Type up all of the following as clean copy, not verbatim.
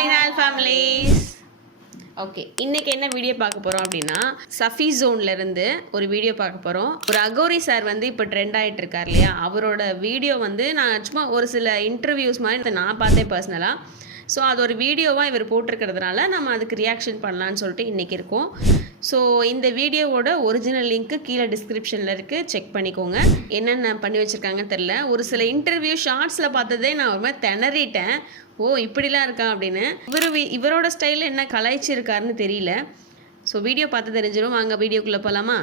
Kalinal families. Okay, இன்னைக்கு என்ன video பார்க்க போகிறோம் அப்படின்னா சஃபி ஜோன்ல இருந்து ஒரு வீடியோ பார்க்க போகிறோம். ஒரு அகோரி சார் வந்து இப்போ ட்ரெண்ட் ஆகிட்டு இருக்கார் இல்லையா, அவரோட வீடியோ வந்து நான் சும்மா ஒரு சில இன்டர்வியூஸ் மாதிரி நான் பார்த்தேன் பர்சனலாக. ஸோ அது ஒரு வீடியோவாக இவர் போட்டிருக்கிறதுனால நம்ம அதுக்கு ரியாக்ஷன் பண்ணலான்னு சொல்லிட்டு இன்றைக்கி இருக்கோம். ஸோ இந்த வீடியோவோட ஒரிஜினல் லிங்க்கு கீழே டிஸ்கிரிப்ஷனில் இருக்குது, செக் பண்ணிக்கோங்க. என்னென்ன பண்ணி வச்சுருக்காங்கன்னு தெரில. ஒரு சில இன்டர்வியூ ஷார்ட்ஸில் பார்த்ததே நான் ஒரு மாதிரி திணறிட்டேன். ஓ இப்படிலாம் இருக்கா அப்படின்னு. இவரோட ஸ்டைலில் என்ன கலாய்ச்சிருக்காருன்னு தெரியல. ஸோ வீடியோ பார்த்து தெரிஞ்சிடும். வாங்க வீடியோக்குள்ளே போகலாமா?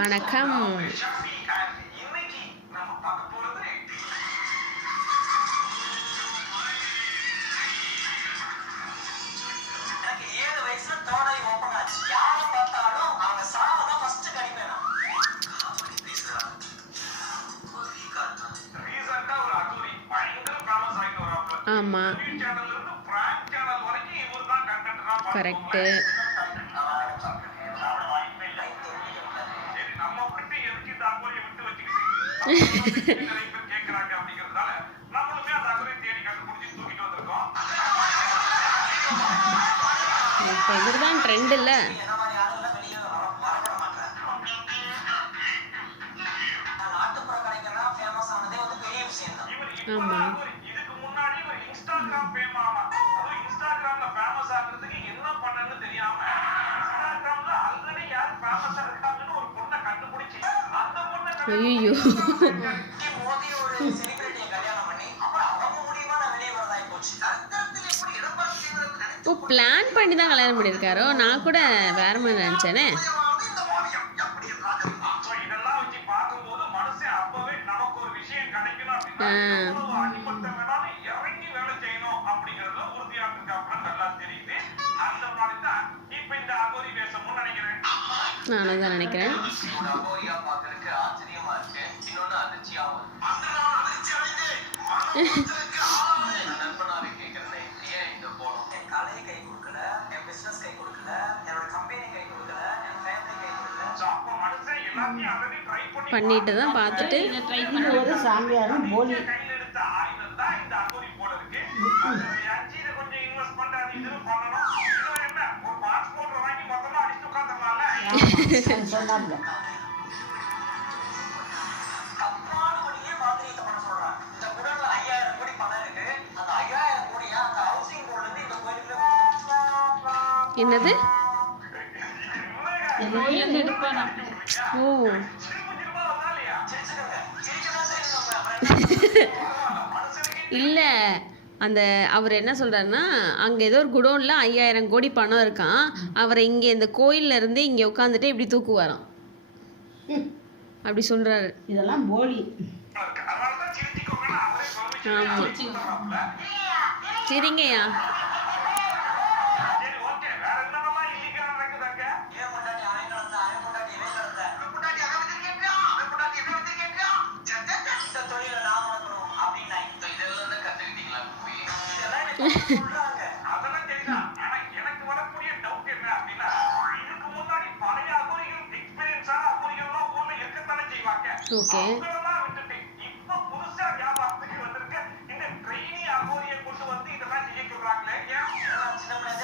வணக்கம். ஆமாம், கரெக்டு. இப்போ இதுதான் ட்ரெண்ட் இல்லை? ஆமாம், ஐயோ ஓ பிளான் பண்ணி தான் கல்யாணம் பண்ணியிருக்காரோ? நான் கூட வேற மாதிரி நினச்சேனே. நானும் தான் நினைக்கிறேன். பண்ணிட்டு தான் பார்த்துட்டு ஒரு சாமியாரும் போலி சொன்னாங்க. என்னது? ஓ இல்லை, அந்த அவர் என்ன சொல்கிறாருன்னா, அங்கே ஏதோ ஒரு குடோனில் 5000 கோடி பணம் இருக்கான். அவரை இங்கே இந்த கோயில்ல இருந்து இங்கே உட்காந்துட்டு இப்படி தூக்குவாராம். அப்படி சொல்கிறாரு. இதெல்லாம் போலி. ஆமாம், சரிங்கய்யா. ஓகே,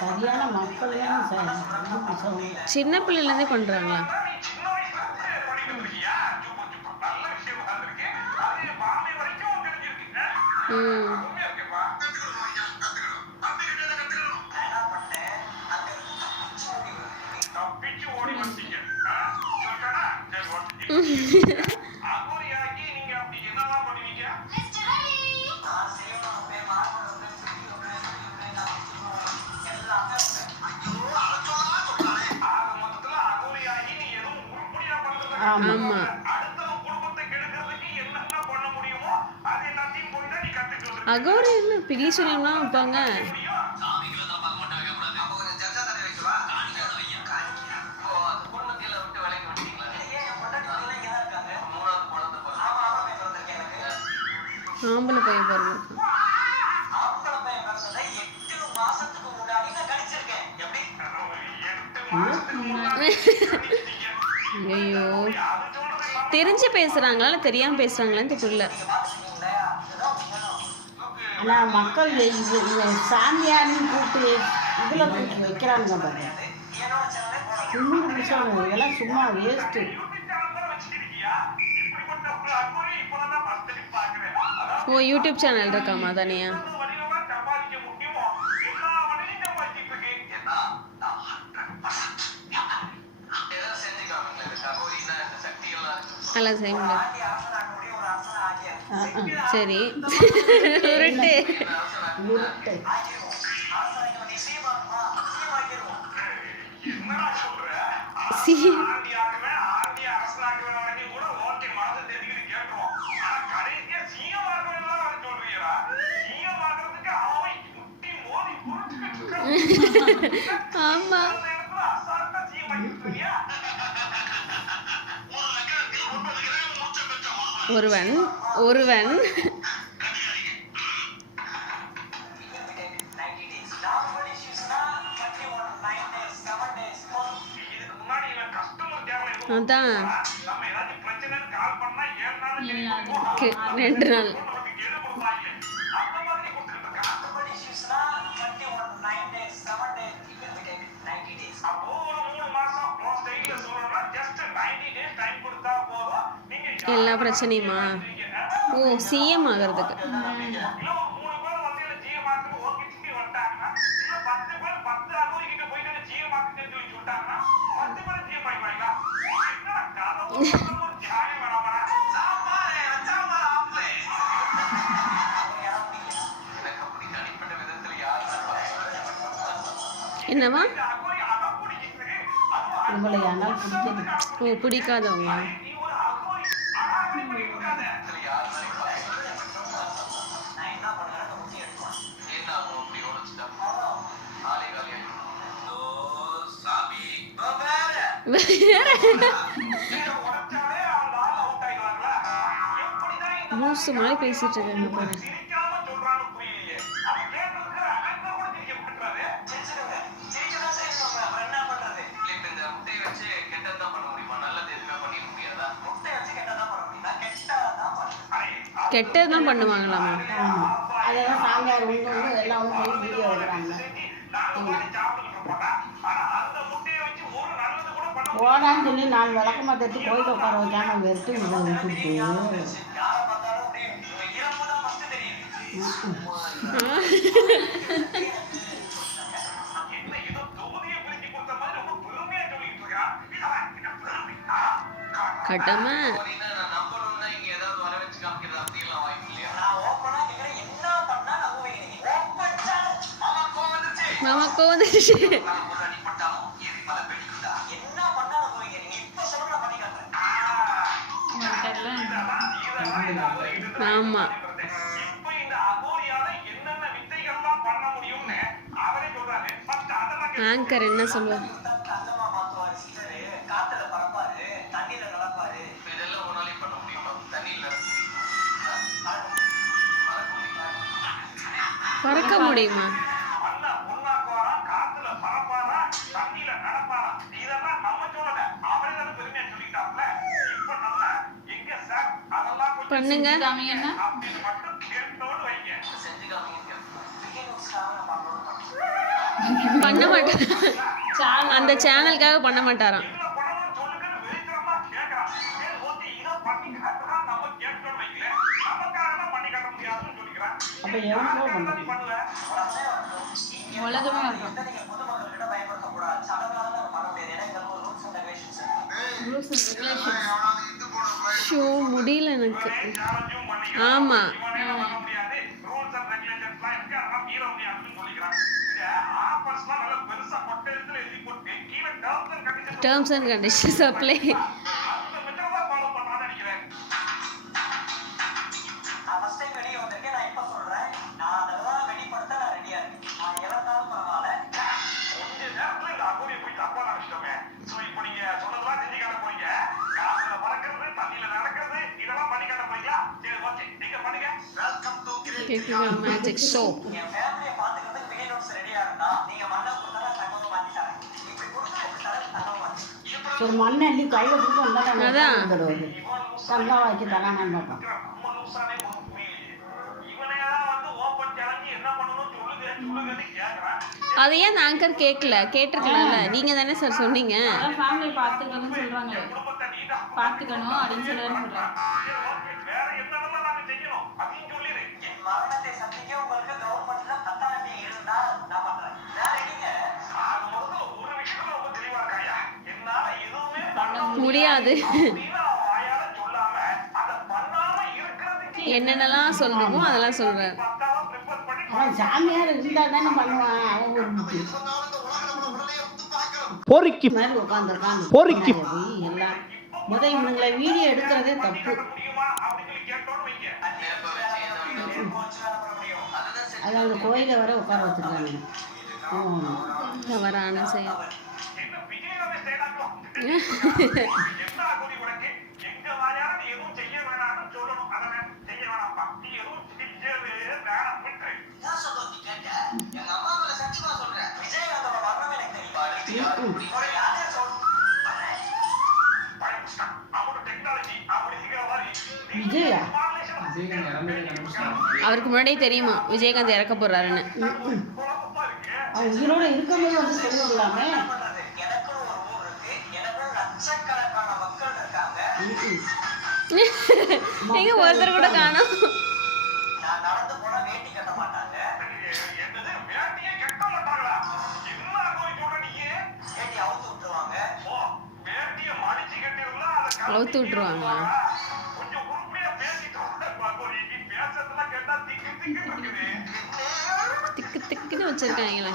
சரியான மக்கள் சின்ன பிள்ளைலேருந்தே பண்ணுறாங்களா? ஆமா, அகோரி என்ன பில்லி சொல்லியெல்லாம் வைப்பாங்க. ஆம்பளை பையன் பாருங்க. ஐயோ, தெரிஞ்சு பேசுறாங்களா இல்லை தெரியாம பேசுறாங்களான்னு புரியல. ஆனால் மக்கள் சாமியார்னு கூப்பிட்டு இதில் கூப்பிட்டு வைக்கிறாங்க பாருங்க. இன்னொரு விஷயம் இதெல்லாம் சும்மா வேஸ்ட்டு. ஓ, யூடியூப் சேனல் இருக்காமா தானியா? அதெல்லாம் செய்ய முடியாது. சரி உருட்டு. உருட்டு. ஆமா, ஒருவன் ஒருவன் அதான் 2 நாள். எல்லா பிரச்சனையுமா? ஓ, சிஎம் ஆகிறதுக்கு. என்னவா? உங்களை ஆனால் பிடிக்குது. ஓ, பிடிக்காதவங்க. லூசு மாதிரி பேசிட்டு இருக்காங்க பாரு. கெட்டதுதான் பண்ணுவாங்களாமா? ஆமாம், அதெல்லாம் சாமியார் ஒன்று எல்லாம் ஒன்று வீடியோ எடுக்கிறாங்க. போடான்னு சொல்லி 4 விளக்கமாக தட்டி கோயில் உட்கார வைக்காம வெறுத்து விட்டுட்டு கட்டமா நமக்கு வந்துச்சு. ஆமா, ஆங்கர் என்ன சொல்லுவார்? பறக்க முடியுமா? பண்ணுங்க. பண்ண மாட்டார், அந்த சேனலுக்காக பண்ண மாட்டாராம். அப்போ எவ்வளோ பண்ணுறது உலகமே ஷோ முடியல எனக்கு. ஆமா, terms and conditions apply. Magic show. ஒரு மண்ணை அள்ளி கையில் கொடுத்து அதான். வந்துடுவாரு தங்கா வாக்கி தராங்கன்னு பார்ப்போம். அதை ஏன் அந்த ஆங்கர் கேட்கல? கேட்டிருக்கலாம்ல, நீங்க தானே சார் சொன்னீங்க. அதான் ஃபேமிலி பார்த்துக்கணும்னு சொல்றாங்க, பார்த்துக்கணும் அப்படின்னு சொல்லுறேன்னு சொல்றாங்க. முடியாது. என்னென்னலாம் சொல்லணுமோ அதெல்லாம் சொல்றாரு. அவன் சாமியார் இருந்தால் தானே பண்ணுவான். அவன் ஒரு பொறுக்கி மாதிரி உட்காந்துருக்கான் பொறுக்கி. எல்லாம் இவனுங்களை வீடியோ எடுக்கிறதே தப்பு. அது அந்த கோயிலை வர உட்கார வச்சுருக்காங்க. தவறான செயல். விஜயா அவருக்கு முன்னாடியே தெரியுமா விஜயகாந்த் இறக்க போறாருன்னு? அவன் உயிரோட இருக்கும்போது வந்து சொல்லிடலாமே. எங்க ஒருத்தர் கூட காணோம். அவுத்து விட்டுருவாங்களா? திக்கு திக்குன்னு வச்சிருக்காங்களே.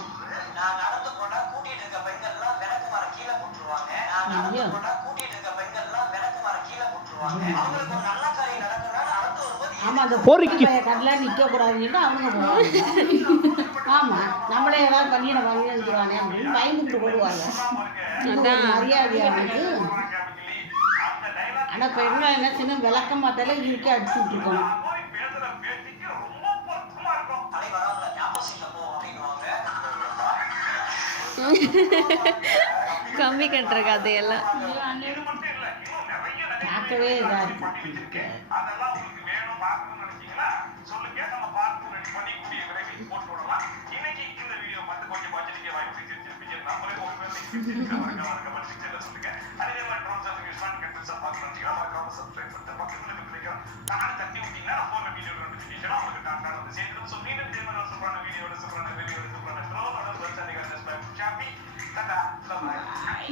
ஆமா, அந்த பொறுக்கி. கடலாம் நிற்க கூடாதுன்னு அவங்க போவாங்க. ஆமா, நம்மளே ஏதாவது பண்ணிட வந்துருவானே அப்படின்னு பயந்துட்டு போடுவாங்க. அதான். மரியாதையானது. ஆனா இப்ப என்ன சின்ன விளக்கம் பார்த்தாலே இருக்கு அடிச்சு விட்டுருக்கணும். கம்பி கட்டுற கதையெல்லாம் பார்க்கவே இதா இருக்கு.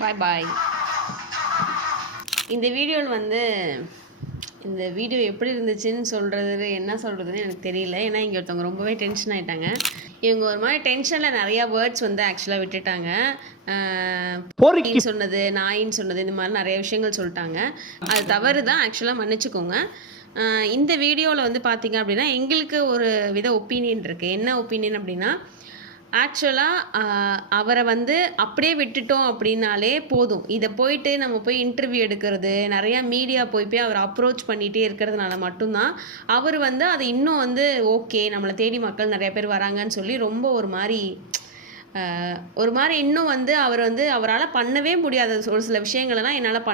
பாய் பாய். இந்த வீடியோவில் வந்து இந்த வீடியோ எப்படி இருந்துச்சுன்னு சொல்கிறது, என்ன சொல்கிறதுன்னு எனக்கு தெரியல. ஏன்னா இங்கே ஒருத்தவங்க ரொம்பவே டென்ஷன் ஆகிட்டாங்க. இவங்க ஒரு மாதிரி டென்ஷனில் நிறையா வேர்ட்ஸ் வந்து ஆக்சுவலாக விட்டுட்டாங்க. சொன்னது, நாயின்னு சொன்னது, இந்த மாதிரி நிறைய விஷயங்கள் சொல்லிட்டாங்க. அது தவறு தான், ஆக்சுவலாக மன்னிச்சுக்கோங்க. இந்த வீடியோவில் வந்து பார்த்திங்க அப்படின்னா எங்களுக்கு ஒரு வித ஒப்பீனியன் இருக்குது. என்ன ஒப்பீனியன் அப்படின்னா, ஆக்சுவலாக அவரை வந்து அப்படியே விட்டுட்டோம் அப்படின்னாலே போதும். இதை போயிட்டு நம்ம போய் இன்டர்வியூ எடுக்கிறது, நிறையா மீடியா போய் அவரை அப்ரோச் பண்ணிகிட்டே இருக்கிறதுனால மட்டும்தான் அவர் வந்து அது இன்னும் வந்து ஓகே, நம்மளை தேடி மக்கள் நிறைய பேர் வராங்கன்னு சொல்லி ரொம்ப ஒரு மாதிரி இன்னும் வந்து அவர் வந்து அவரால் பண்ணவே முடியாத ஒரு சில விஷயங்களெல்லாம் என்னால்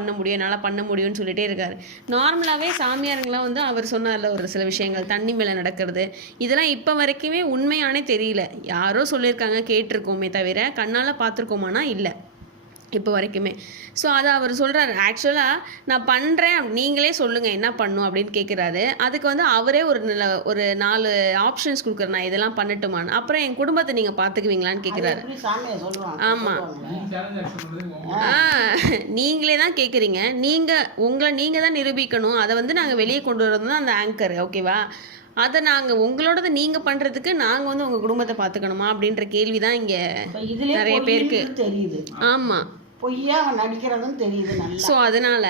பண்ண முடியும்னு சொல்லிகிட்டே இருக்கார். நார்மலாகவே சாமியாருங்களாம் வந்து அவர் சொன்னார்ல ஒரு சில விஷயங்கள், தண்ணி மேலே நடக்கிறது, இதெல்லாம் இப்போ வரைக்குமே உண்மையானே தெரியல. யாரோ சொல்லியிருக்காங்க, கேட்டிருக்கோமே தவிர கண்ணால் பார்த்துருக்கோமானா இல்லை இப்போ வரைக்குமே. ஸோ அதை அவர் சொல்கிறாரு. ஆக்சுவலாக நான் பண்ணுறேன், நீங்களே சொல்லுங்கள் என்ன பண்ணும் அப்படின்னு கேட்குறாரு. அதுக்கு வந்து அவரே ஒரு 4 ஆப்ஷன்ஸ் கொடுக்குறேன், நான் இதெல்லாம் பண்ணட்டுமான்னு. அப்புறம் என் குடும்பத்தை நீங்கள் பார்த்துக்குவீங்களான்னு கேட்குறாரு. ஆமாம், நீங்களே தான் கேட்குறீங்க, நீங்கள் தான் நிரூபிக்கணும். அதை வந்து நாங்கள் வெளியே கொண்டு வரது தான் அந்த ஆங்கர், ஓகேவா? அதை நாங்கள் உங்களோடது நீங்கள் பண்ணுறதுக்கு நாங்கள் வந்து உங்கள் குடும்பத்தை பார்த்துக்கணுமா அப்படின்ற கேள்வி தான் இங்கே நிறைய பேருக்கு தெரியுது. ஆமாம், பொய்யா அவன் நடிக்கிறதும் தெரியுது. ஸோ அதனால்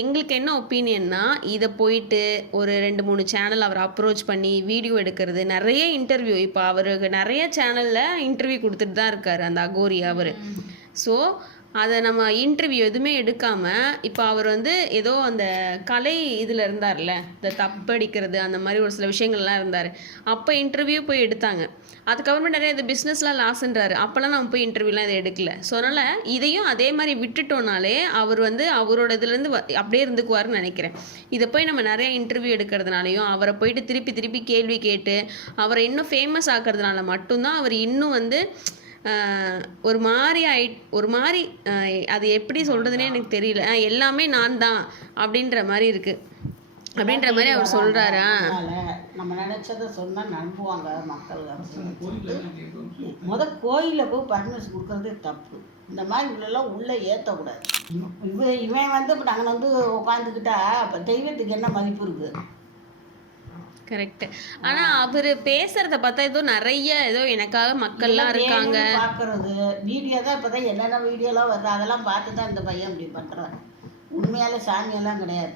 எங்களுக்கு என்ன ஒப்பீனியன்னா, இதை போயிட்டு ஒரு 2-3 சேனல் அவரை அப்ரோச் பண்ணி வீடியோ எடுக்கிறது, நிறைய இன்டர்வியூ, இப்போ அவருக்கு நிறைய சேனலில் இன்டர்வியூ கொடுத்துட்டு தான் இருக்கார் அந்த அகோரி அவர். ஸோ அதை நம்ம இன்டர்வியூ எதுவுமே எடுக்காமல் இப்போ அவர் வந்து ஏதோ அந்த கலை இதில் இருந்தார்ல, இந்த தப்படிக்கிறது அந்த மாதிரி ஒரு சில விஷயங்கள்லாம் இருந்தார். அப்போ இன்டர்வியூ போய் எடுத்தாங்க. அதுக்கப்புறமா நிறைய இது பிஸ்னஸ்லாம் லாஸ்ன்றாரு. அப்போல்லாம் நம்ம போய் இன்டர்வியூலாம் இதை எடுக்கல. ஸோ அதனால் இதையும் அதே மாதிரி விட்டுட்டோனாலே அவர் வந்து அவரோட இதுலேருந்து அப்படியே இருந்துக்குவார்னு நினைக்கிறேன். இதை போய் நம்ம நிறைய இன்டர்வியூ எடுக்கிறதுனாலையும் அவரை போயிட்டு திருப்பி திருப்பி கேள்வி கேட்டு அவரை இன்னும் ஃபேமஸ் ஆக்கிறதுனால மட்டும்தான் அவர் இன்னும் வந்து ஒரு மாதிரி அது எப்படி சொல்கிறதுனே எனக்கு தெரியல. எல்லாமே நான் தான் அப்படின்ற மாதிரி இருக்குது. அப்படின்ற மாதிரி அவர் சொல்கிறாரா? நம்ம நினைச்சதை சொன்னா நம்புவாங்க மக்கள். கோயிலில் போய் பர்மிஷன் கொடுக்கறதே தப்பு. இந்த மாதிரி உள்ளெல்லாம் உள்ளே ஏற்றக்கூடாது. இவன் வந்து இப்போ நாங்கள் வந்து உட்காந்துக்கிட்டா அப்போ தெய்வத்துக்கு என்ன மதிப்பு இருக்குது? கரெக்ட். ஆனா அவர் பேசுறத பார்த்தா ஏதோ எனக்காக மக்கள்லாம் இருக்காங்க பார்க்கறது வீடியோ தான். இப்போதான் என்னென்ன வீடியோலாம் வருது அதெல்லாம் பார்த்து தான் இந்த பையன் இப்படி பண்ணுறான். உண்மையால சாமியெல்லாம் கிடையாது.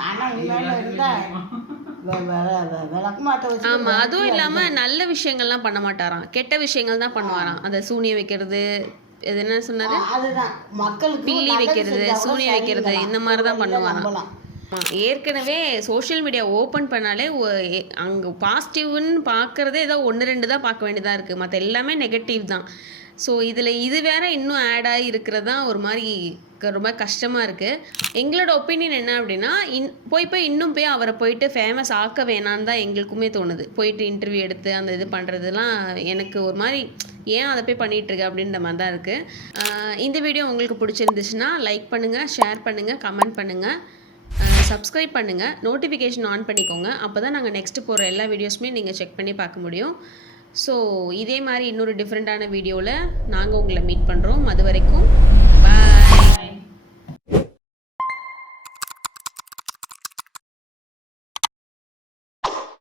நானா உண்மையில இருந்தா விளக்கமாத்த வச்சு. ஆமா, அதுவும் இல்லாம நல்ல விஷயங்கள்லாம் பண்ண மாட்டாராம், கெட்ட விஷயங்கள் தான் பண்ணுவாராம். அந்த சூனியம் வைக்கிறது, இது என்ன சொன்னாரு, அதுதான் மக்களுக்கு பில்லி வைக்கிறது, சூனியம் வைக்கிறது, இந்த மாதிரி தான் பண்ணுவாராம். ஏற்கனவே சோஷியல் மீடியா ஓப்பன் பண்ணாலே அங்கே பாசிட்டிவ்னு பார்க்குறதே ஏதோ 1-2 தான் பார்க்க வேண்டியதாக இருக்குது. மற்ற எல்லாமே நெகட்டிவ் தான். ஸோ இதில் இது வேற இன்னும் ஆட் ஆகி இருக்கிறது தான் ஒரு மாதிரி ரொம்ப கஷ்டமாக இருக்குது. எங்களோட ஒப்பீனியன் என்ன அப்படின்னா, போய் இன்னும் அவரை போயிட்டு ஃபேமஸ் ஆக்க வேணான்னு தான் எங்களுக்குமே தோணுது. போயிட்டு இன்டர்வியூ எடுத்து அந்த இது பண்ணுறதுலாம் எனக்கு ஒரு மாதிரி ஏன் அதை போய் பண்ணிகிட்ருக்கு அப்படின்ற மாதிரி தான் இருக்குது. இந்த வீடியோ உங்களுக்கு பிடிச்சிருந்துச்சுன்னா லைக் பண்ணுங்கள், ஷேர் பண்ணுங்கள், கமெண்ட் பண்ணுங்கள், சப்ஸ்கிரைப் பண்ணுங்கள், நோட்டிஃபிகேஷன் ஆன் பண்ணிக்கோங்க. அப்போ தான் நாங்கள் நெக்ஸ்ட்டு போகிற எல்லா வீடியோஸுமே நீங்கள் செக் பண்ணி பார்க்க முடியும். ஸோ இதே மாதிரி இன்னொரு டிஃப்ரெண்ட்டான வீடியோவில் நாங்கள் உங்களை மீட் பண்ணுறோம். அது வரைக்கும் பாய்.